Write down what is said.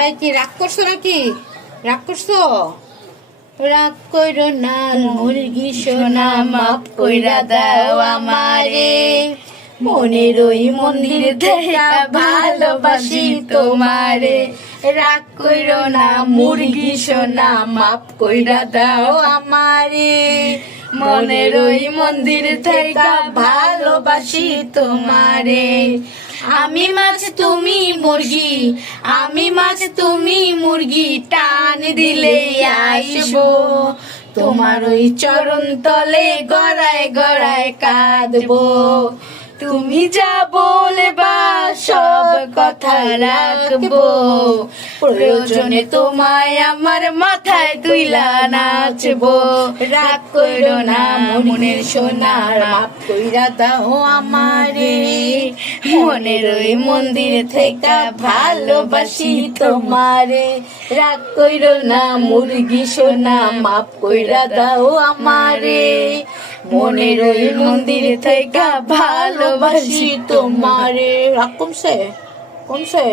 এই কি রাগ করছো নাকি? রাগ করছো? রাগ কইরো না মুরগি সোনা, মাফ কইরা দাও আমারে। মনের ওই মন্দির দেখা ভালোবাসি তোমারে। রাগ কইরো না মুরগি সোনা, মাফ কইরা দাও আমারে। মনের ওই মন্দির থেকে ভালোবাসি তোমারে। আমি মাছ তুমি মুরগি, আমি মাছ তুমি মুরগি, টান দিলে আইসবো তোমার ওই চরণ তলে গড়ায় গড়ায় কাঁদবো। তুমি যা বলবা সব কথা রাখবো, প্রয়োজনে তোমায় আমার মাথায় তুইলা নাচবো। রাগ কইরো না মনের সোনার, মাফ কইরা দাও আমারে। মনের ওই মন্দির থেকে ভালোবাসি তোমারে। রাগ কইরো না মুরগি সোনা, মাফ কইরা দাও আমারে। মনের ওই মন্দির থেকে ভালোবাসি তোমারে। রাগ কমছে? কমছে?